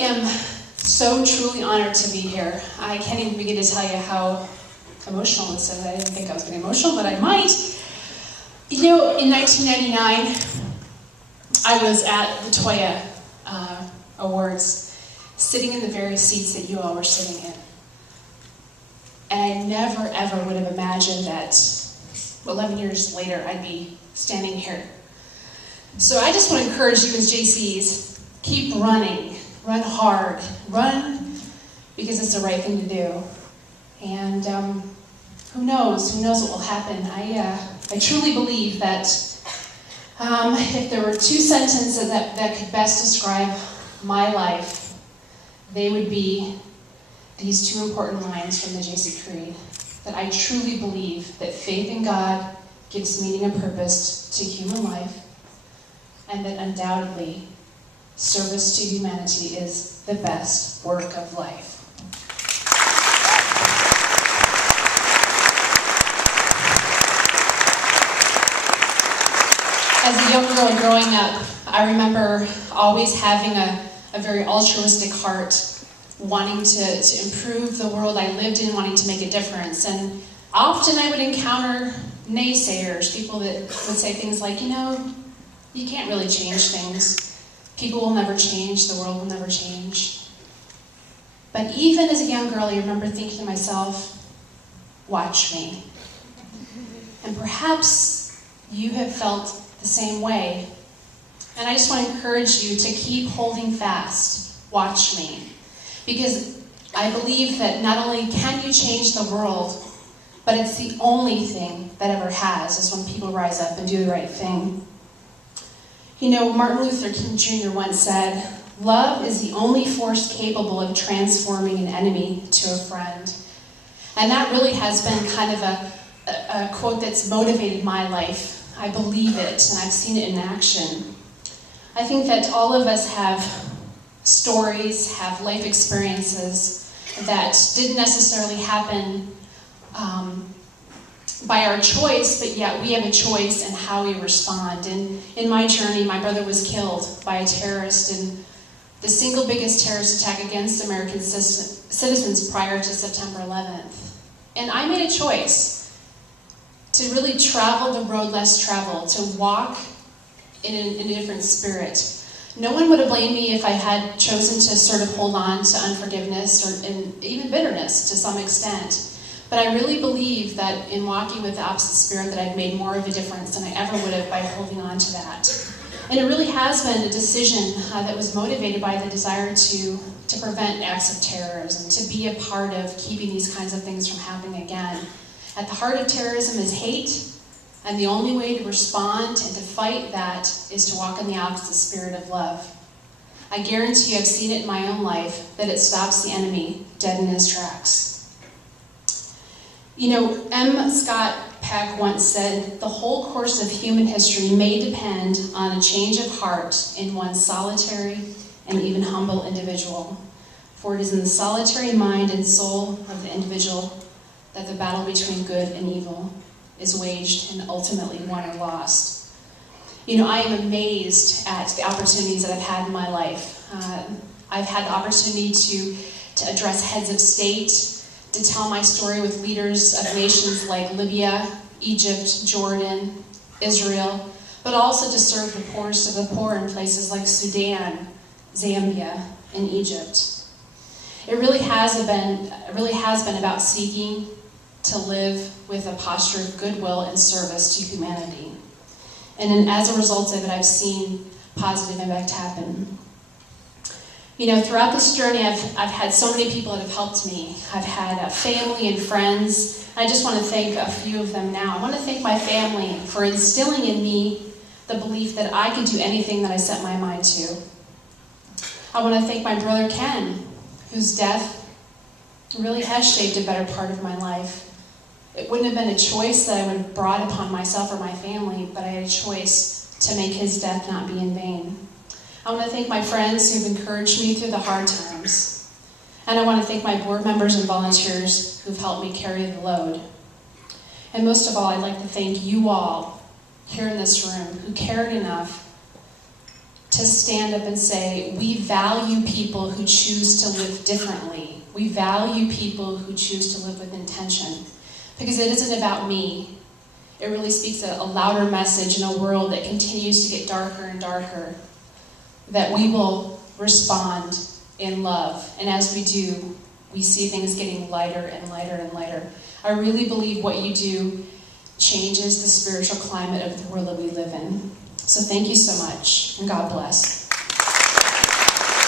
am so truly honored to be here. I can't even begin to tell you how emotional this is. I didn't think I was going to be emotional, but I might. You know, in 1999, I was at the Toya Awards, sitting in the very seats that you all were sitting in. And I never, ever would have imagined that 11 years later, I'd be standing here. So I just want to encourage you as JCs, keep running, run hard, run because it's the right thing to do. And who knows what will happen. I truly believe that if there were two sentences that could best describe my life, they would be these two important lines from the JC Creed. That I truly believe that faith in God gives meaning and purpose to human life, and that undoubtedly service to humanity is the best work of life. As a young girl growing up, I remember always having a very altruistic heart, wanting to improve the world I lived in, wanting to make a difference. And often I would encounter naysayers, people that would say things like, you know, you can't really change things. People will never change, the world will never change. But even as a young girl, I remember thinking to myself, watch me. And perhaps you have felt the same way. And I just want to encourage you to keep holding fast. Watch me. Because I believe that not only can you change the world, but it's the only thing that ever has, is when people rise up and do the right thing. You know, Martin Luther King Jr. once said, "Love is the only force capable of transforming an enemy to a friend." And that really has been kind of a quote that's motivated my life. I believe it, and I've seen it in action. I think that all of us have stories, have life experiences that didn't necessarily happen by our choice, but yet we have a choice in how we respond. And in my journey, my brother was killed by a terrorist in the single biggest terrorist attack against American citizens prior to September 11th. And I made a choice to really travel the road less traveled, to walk in a different spirit. No one would have blamed me if I had chosen to sort of hold on to unforgiveness and even bitterness to some extent. But I really believe that in walking with the opposite spirit that I've made more of a difference than I ever would have by holding on to that. And it really has been a decision that was motivated by the desire to prevent acts of terrorism, to be a part of keeping these kinds of things from happening again. At the heart of terrorism is hate, and the only way to respond and to fight that is to walk in the opposite spirit of love. I guarantee you, I've seen it in my own life, that it stops the enemy dead in his tracks. You know, M. Scott Peck once said, "The whole course of human history may depend on a change of heart in one solitary and even humble individual. For it is in the solitary mind and soul of the individual that the battle between good and evil is waged and ultimately won or lost." You know, I am amazed at the opportunities that I've had in my life. I've had the opportunity to address heads of state, to tell my story with leaders of nations like Libya, Egypt, Jordan, Israel, but also to serve the poorest of the poor in places like Sudan, Zambia, and Egypt. It really has been about seeking to live with a posture of goodwill and service to humanity. And as a result of it, I've seen positive impact happen. You know, throughout this journey, I've had so many people that have helped me. I've had family and friends. I just want to thank a few of them now. I want to thank my family for instilling in me the belief that I could do anything that I set my mind to. I want to thank my brother Ken, whose death really has shaped a better part of my life. It wouldn't have been a choice that I would have brought upon myself or my family, but I had a choice to make his death not be in vain. I want to thank my friends who've encouraged me through the hard times. And I want to thank my board members and volunteers who've helped me carry the load. And most of all, I'd like to thank you all here in this room who cared enough to stand up and say, we value people who choose to live differently. We value people who choose to live with intention. Because it isn't about me. It really speaks a louder message in a world that continues to get darker and darker. That we will respond in love. And as we do, we see things getting lighter and lighter and lighter. I really believe what you do changes the spiritual climate of the world that we live in. So thank you so much, and God bless.